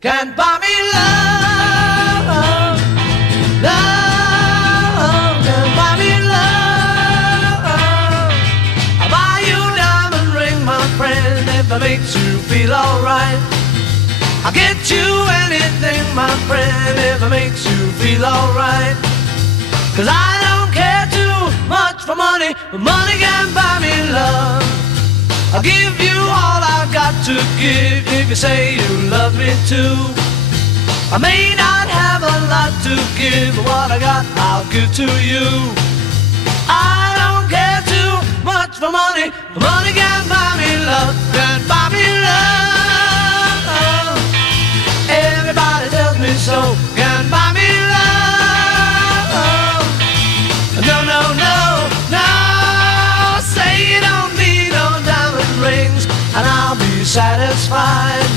can't buy me love. Love can't buy me love. I'll buy you a diamond ring, my friend, if it makes you feel alright. I'll get you anything, my friend, if it makes you feel alright. 'Cause I don't care too much for money, but money can't buy me love. I'll give you all I've got to give if you say you love me too. I may not have a lot to give, but what I got I'll give to you. I don't care too much for money, but money can't buy me love. Can't buy me love. Everybody tells me so. Can't buy me love. No, no, no, no. Say you don't need no diamond rings and I'll be satisfied.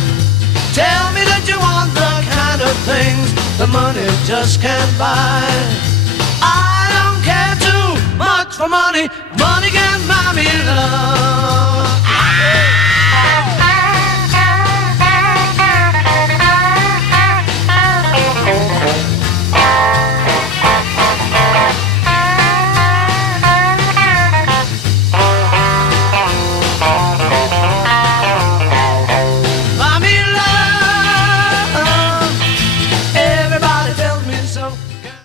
Tell me that you want the kind of things the money just can't buy. I don't care too much for money. Money can't buy me love.